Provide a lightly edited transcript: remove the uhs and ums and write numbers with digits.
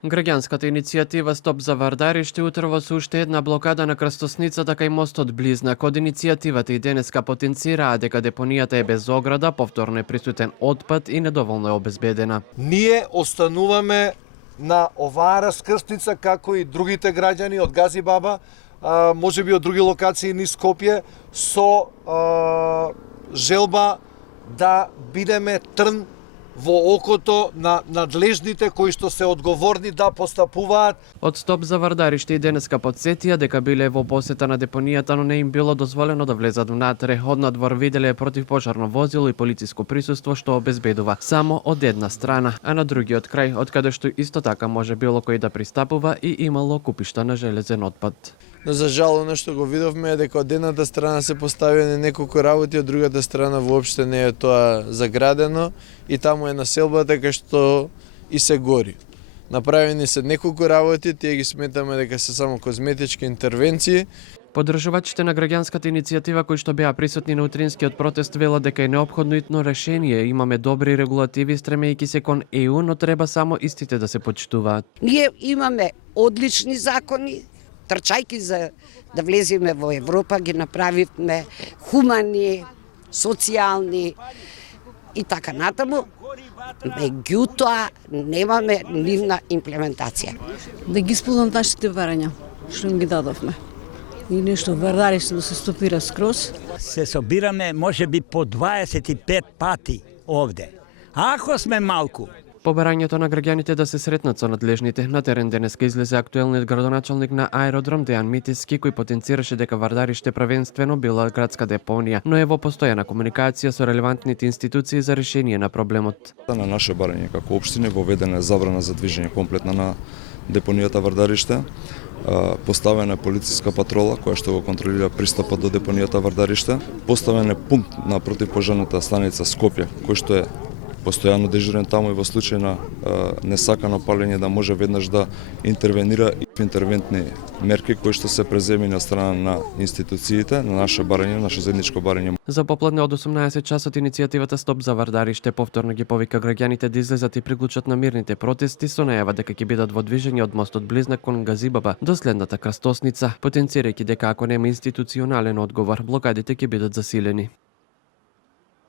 Граѓанската иницијатива Стоп за Вардариšte утрво со уште една блокада на крстосницата кај мостот Близнак. Од иницијативата и денеска потенцираа дека депонијата е без ограда, повторно е присутен отпад и недоволно е обезбедена. Ние остануваме на оваа раскрстница како и другите граѓани од Газибаба, можеби од други локации низ Скопје, со желба да бидеме трн во окото на надлежните кои што се одговорни да постапуваат. Од Стоп за Вардариšte и денеска потсетија дека биле во посета на депонијата, но не им било дозволено да влезат внатре. Од надвор виделе противпожарно возило и полициско присуство што обезбедува само од една страна, а на другиот крај, од каде што исто така може било кој да пристапува и имало купишта на железен отпад. Но за жал, оно што го видовме е дека од едната страна се поставени неколку работи, од другата страна воопште не е тоа заградено и таму е населбата кај што и се гори. Направени се неколку работи, тие ги сметаме дека се само козметички интервенции. Поддржувачите на граѓанската иницијатива кои што беа присутни на утринскиот протест велат дека е неопходно итно решение. Имаме добри регулативи стремејќи се кон ЕУ, но треба само истите да се почитуваат. Ние имаме одлични закони, трчајки за да влеземе во Европа, ги направивме хумани, социјални и така натаму. Меѓутоа, немаме нивна имплементација. Да ги исполнат нашите барања, што им ги дадовме. И нешто Вардариšte да се стопира скроз. Се собираме можеби по 25 пати овде. Ако сме малку. Побарањето на граѓаните да се сретнат со надлежните на терен денеска излезе актуелниот градоначалник на аеродром Дејан Митиски, кој потенцираше дека Вардариšte првенствено била градска депонија, но е во постојана комуникација со релевантните институции за решение на проблемот. На наше барање како општина воведена е забрана за движење комплетна на депонијата Вардариšte. Поставена е полициска патрола која што го контролира пристапот до депонијата Вардариšte. Поставен е пункт на противпожарната станица Скопје, кој што е постојано дежурен таму и во случај на несакано палење да може веднаш да интервенира и интервентни мерки кои што се преземени на страна на институциите, на наше барање, наше заедничко барање. За попладне од 18 часот иницијативата Стоп за Вардариšte повторно ги повика граѓаните да излезат и приклучат на мирните протести со најава дека ќе бидат во движење од мостот Близнак кон Газибаба до следната крстосница, потенцирајќи дека ако нема институционален одговор, блокадите ќе бидат засилени.